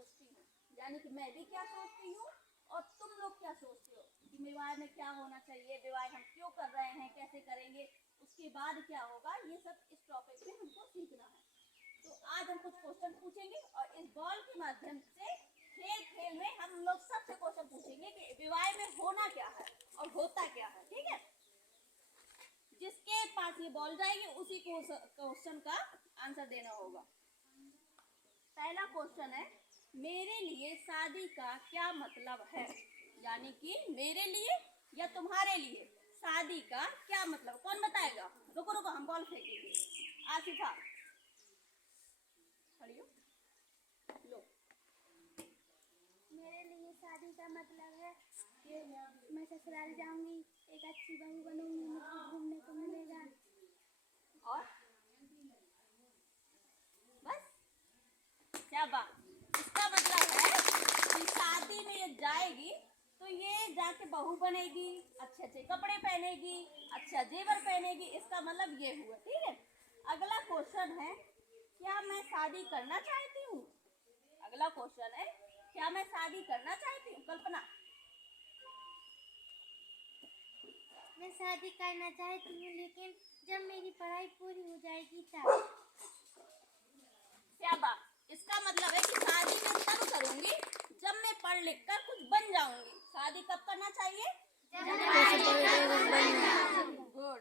सोचती हूँ, यानी कि मैं भी क्या सोचती हूँ और तुम लोग क्या सोचते हो कि विवाह में क्या होना चाहिए, विवाह हम क्यों कर रहे हैं, कैसे करेंगे, उसके बाद क्या होगा, ये सब इस टॉपिक में हमको सीखना है। तो आज हम कुछ क्वेश्चन पूछेंगे और इस बॉल के माध्यम से खेल खेल में हम लोग सबसे क्वेश्चन पूछेंगे कि विवाह में होना क्या है और होता क्या है। ठीक है, जिसके पास ये बॉल जाएगी उसी को क्वेश्चन का आंसर देना होगा। पहला क्वेश्चन है, मेरे लिए शादी का क्या मतलब है, यानी कि मेरे लिए या तुम्हारे लिए शादी का क्या मतलब, कौन बताएगा? रुको रुको, हम बॉल फेंकेंगे। आसिफा खड़ी हो, लो। मेरे लिए शादी का मतलब है कि मैं ससुराल जाऊंगी, एक अच्छी बहू बनूंगी, मुझे घूमने को मिलेगा। और बस, क्या बात। इसका मतलब है कि शादी में ये जाएगी तो ये जाके बहू बनेगी, अच्छे अच्छे कपड़े पहनेगी, अच्छा जेवर पहनेगी, इसका मतलब ये हुआ। ठीक है, अगला क्वेश्चन है, क्या मैं शादी करना चाहती हूँ? अगला क्वेश्चन है, क्या मैं शादी करना चाहती हूँ? कल्पना। मैं शादी करना चाहती हूँ, लेकिन जब मेरी पढ़ाई पूरी हो जाएगी तब। क्या बात। इसका मतलब है कि शादी मैं तब करूंगी जब मैं पढ़ लिख कर कुछ बन जाऊंगी। शादी कब करना चाहिए? गुड।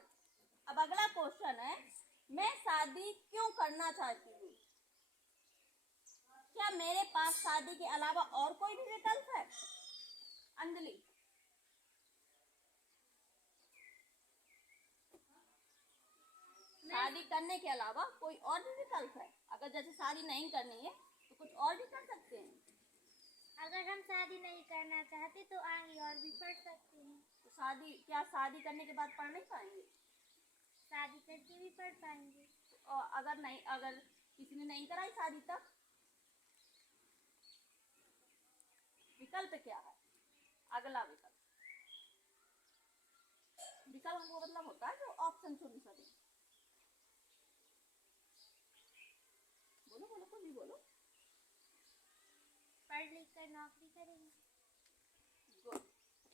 अब अगला क्वेश्चन है, मैं शादी क्यों करना चाहती हूँ? क्या मेरे पास शादी के अलावा और कोई भी विकल्प है? अंजलि। शादी करने के अलावा कोई और भी विकल्प है? अगर जैसे शादी नहीं करनी है तो कुछ और भी कर सकते हैं। अगर हम शादी नहीं करना चाहते तो आगे और भी पढ़ सकते हैं। तो शादी करने के बाद पढ़ नहीं पाएंगे? शादी करके भी पढ़ पाएंगे। और अगर किसी ने नहीं कराई शादी तब विकल्प क्या है? अगला विकल्प वो मतलब होता है जो ऑप्शन चुन सके। बोलो बोलो, कुछ भी बोलो। पढ़ लिख कर नौकरी करेंगे। गुड।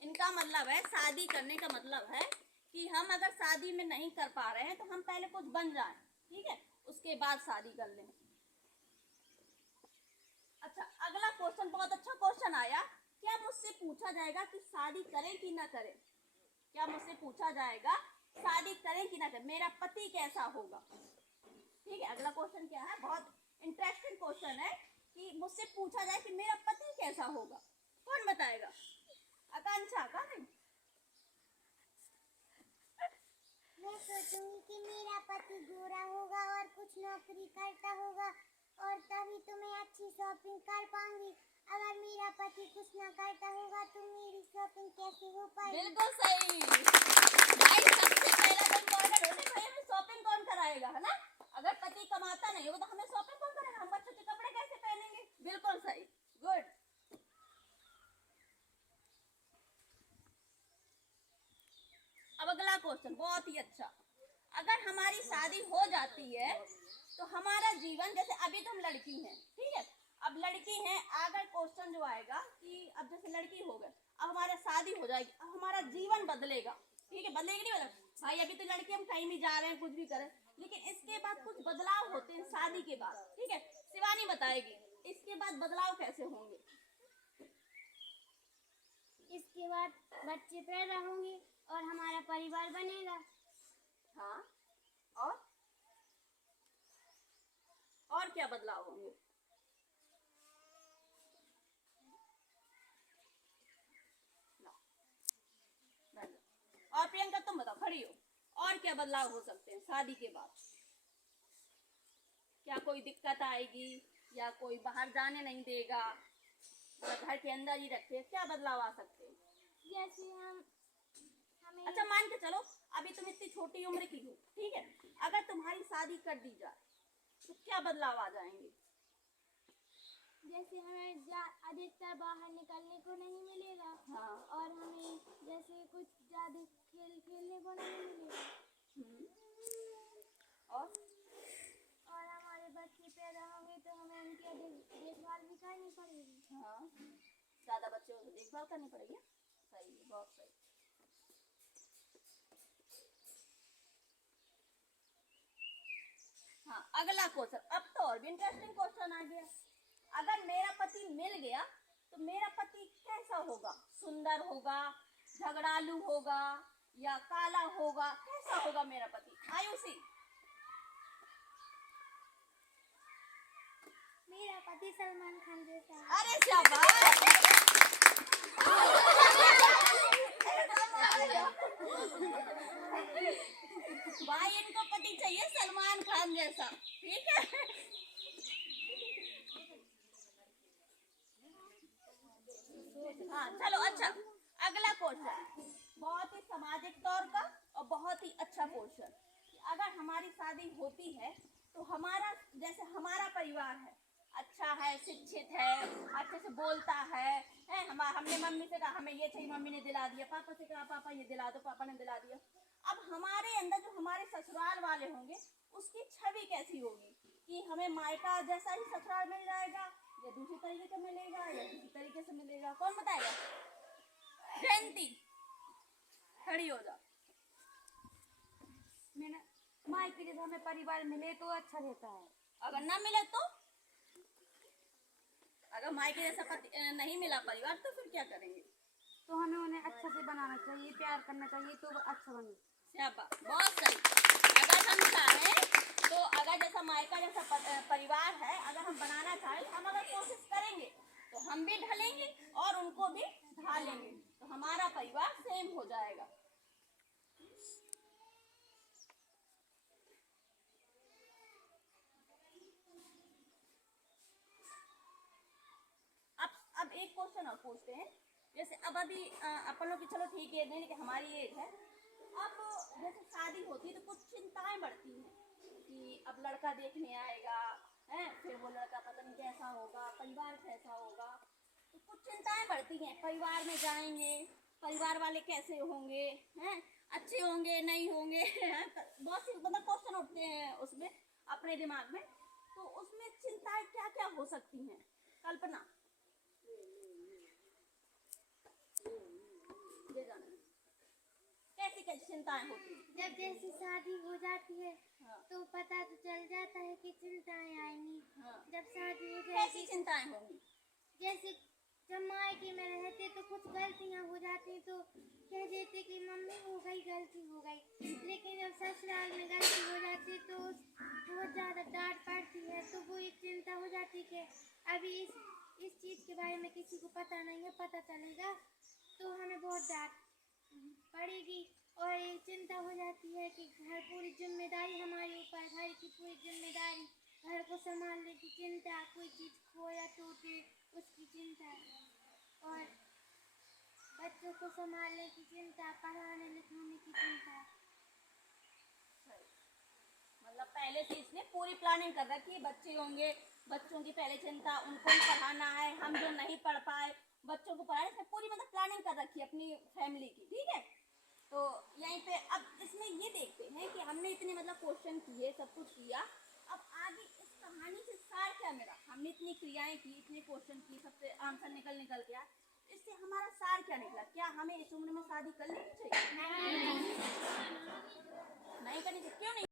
इनका मतलब है, शादी करने का मतलब है कि हम अगर शादी में नहीं कर पा रहे हैं तो हम पहले कुछ बन जाएं, ठीक है, उसके बाद शादी कर लें। अच्छा, अगला क्वेश्चन बहुत अच्छा क्वेश्चन आया। क्या मुझसे पूछा जाएगा कि शादी करें कि ना करें? क्या मुझसे पूछा जाएगा शादी करें कि ना करें, मेरा पति कैसा होगा? ठीक है, अगला क्वेश्चन क्या है, बहुत इंटरेस्टिंग क्वेश्चन है कि मुझसे पूछा जाए कि मेरा पति कैसा होगा। कौन बताएगा? आकांक्षा का नहीं? मैं सोचूंगी कि मेरा पति गोरा होगा और कुछ नौकरी करता होगा, और तभी तो मैं अच्छी शॉपिंग कर पाऊंगी। अगर मेरा पति कुछ ना करता होगा तो मेरी शॉपिंग कैसे हो पाएगी? बिल्कुल सही भाई, सबसे पहला तो इम्पोर्टेंट होता है भाई, हमें शॉपिंग कौन कराएगा, है ना? अगर पति कमाता नहीं होगा तो हमें शॉपिंग कौन करेगा, हम बच्चों के कपड़े कैसे पहनेंगे? बिल्कुल सही, गुड। अब अगला क्वेश्चन बहुत ही अच्छा, अगर हमारी शादी हो जाती है तो हमारा जीवन, जैसे अभी तो हम लड़की हैं, ठीक है, अब लड़की हैं, अगर क्वेश्चन जो आएगा कि अब जैसे लड़की हो गए, अब हमारा शादी हो जाएगी, अब हमारा जीवन बदलेगा, ठीक है, बदलेगा नहीं बदलेगा? भाई अभी तो लड़की हम कहीं भी जा रहे हैं, कुछ भी करें, लेकिन इसके बाद कुछ बदलाव होते हैं शादी के बाद, ठीक है, शिवानी बताएगी इसके बाद बदलाव कैसे होंगे। इसके बाद बच्चे पैदा होंगे और हमारा परिवार बनेगा। हाँ, और क्या बदलाव होंगे? और प्रियंका तुम बताओ, खड़ी हो, और क्या बदलाव हो सकते हैं शादी के बाद? क्या कोई दिक्कत आएगी या कोई बाहर जाने नहीं देगा या घर के अंदर ही रखे, क्या बदलाव आ सकते हैं? जैसे हमें अच्छा, मान के चलो अभी तुम इतनी छोटी उम्र की हो, ठीक है, अगर तुम्हारी शादी कर दी जाए तो क्या बदलाव आ जाएंगे? जैसे हमें अधिकतर बाहर निकलने को नहीं मिलेगा। हाँ। और हमें जैसे कुछ ज्यादा खेल खेलने को नहीं मिलेगा। और हमारे बच्चे पैदा होंगे तो हमें उनकी देखभाल भी करनी पड़ेगी। ज्यादा बच्चों को देखभाल करनी पड़ेगी। सही है, बहुत सही। हाँ, अगला क्वेश्चन, अब तो और भी इंटरेस्टिंग क्वेश्चन आ गया। अगर मेरा पति मिल गया तो मेरा पति कैसा होगा? सुंदर होगा, झगड़ालू होगा, या काला होगा? कैसा होगा मेरा पति? आयुषी। मेरा पति सलमान खान जैसा है। अरे शाबाश। भाई इनको पति चाहिए सलमान खान जैसा, ठीक है। हाँ चलो, अच्छा अगला क्वेश्चन बहुत ही सामाजिक तौर का और बहुत ही अच्छा क्वेश्चन। अगर हमारी शादी होती है तो हमारा, जैसे हमारा परिवार है, अच्छा है, शिक्षित है, अच्छे से बोलता है, हमने मम्मी से कहा हमें ये चाहिए, मम्मी ने दिला दिया, पापा से कहा पापा ये दिला दो, पापा ने दिला दिया। अब हमारे अंदर जो हमारे ससुराल वाले होंगे उसकी छवि कैसी होगी? कि हमें मायका जैसा ही ससुराल मिल जाएगा, या दूसरी तरीके से मिलेगा, या किसी तरीके से मिलेगा? कौन बताएगा? जयंती खड़ी हो जा। मेरा मायके जैसा हमें परिवार मिले तो अच्छा रहता है। अगर ना मिले तो, अगर मायके जैसा पति नहीं मिला परिवार तो फिर क्या करेंगे? तो हमें उन्हें अच्छा से बनाना चाहिए, प्यार करना चाहिए तो वो अच्छा बने। शाबाश, बहुत सही। अगर हम चाहें तो, अगर जैसा मायका जैसा परिवार है, अगर हम बनाना चाहें तो हम अगर कोशिश करेंगे तो हम भी ढलेंगे और उनको भी ढालेंगे, तो हमारा परिवार सेम हो जाएगा। अब एक क्वेश्चन और पूछते हैं। जैसे अब अभी अपन लोग की चलो ठीक है, नहीं लेकिन हमारी एज है, अब जैसे शादी होती है तो कुछ चिंताएं बढ़ती हैं कि अब लड़का देखने आएगा, है, फिर वो लड़का पता नहीं कैसा होगा, परिवार कैसा होगा, तो कुछ चिंताएं बढ़ती हैं। परिवार में जाएंगे, परिवार वाले कैसे होंगे, हैं, अच्छे होंगे नहीं होंगे, बहुत सी मतलब क्वेश्चन उठते हैं उसमें अपने दिमाग में। तो उसमें चिंताएं क्या क्या हो सकती हैं? कल्पना, कैसी कैसी चिंताएं होती हैं? जब जैसी शादी हो जाती है हाँ। तो पता तो चल जाता है कि चिंताएं आएंगी। हाँ। जब शादी हो कैसी जाएगी, चिंताएं होंगी? जैसे जब मायके में रहते तो कुछ गलतियां हो जाती तो कह देते कि मम्मी हो गई, गलती हो गई। लेकिन जब ससुराल में गलती हो जाती तो बहुत ज़्यादा डांट पड़ती है, तो वो एक चिंता हो जाती कि अभी इस चीज़ के बारे में किसी को पता नहीं है, पता चलेगा तो हमें बहुत डांट पड़ेगी। और एक चिंता हो जाती है कि घर पूरी जिम्मेदारी हमारे ऊपर, घर की पूरी जिम्मेदारी, घर को संभालने की चिंता, कोई चीज़ खो या टूटे उसकी चिंता, और बच्चों को संभालने की चिंता, पढ़ाने लिखाने की चिंता। मतलब पहले से इसने पूरी प्लानिंग कर रखी है, बच्चे होंगे, बच्चों की पहले चिंता, उनको भी पढ़ाना है, हम जो नहीं पढ़ पाए बच्चों को पढ़ाने, इसने पूरी मतलब प्लानिंग कर रखी है अपनी फैमिली की, ठीक है। तो यहीं पे अब इसमें ये देखते हैं कि हमने इतने मतलब क्वेश्चन किए, सब कुछ किया, अब आगे इस कहानी से सार क्या मिला? हमने इतनी क्रियाएं की, इतने क्वेश्चन की, सबसे आंसर निकल के आया, इससे हमारा सार क्या निकला? क्या हमें इस उम्र में शादी कर लेनी चाहिए? नहीं करनी चाहिए। क्यों नहीं?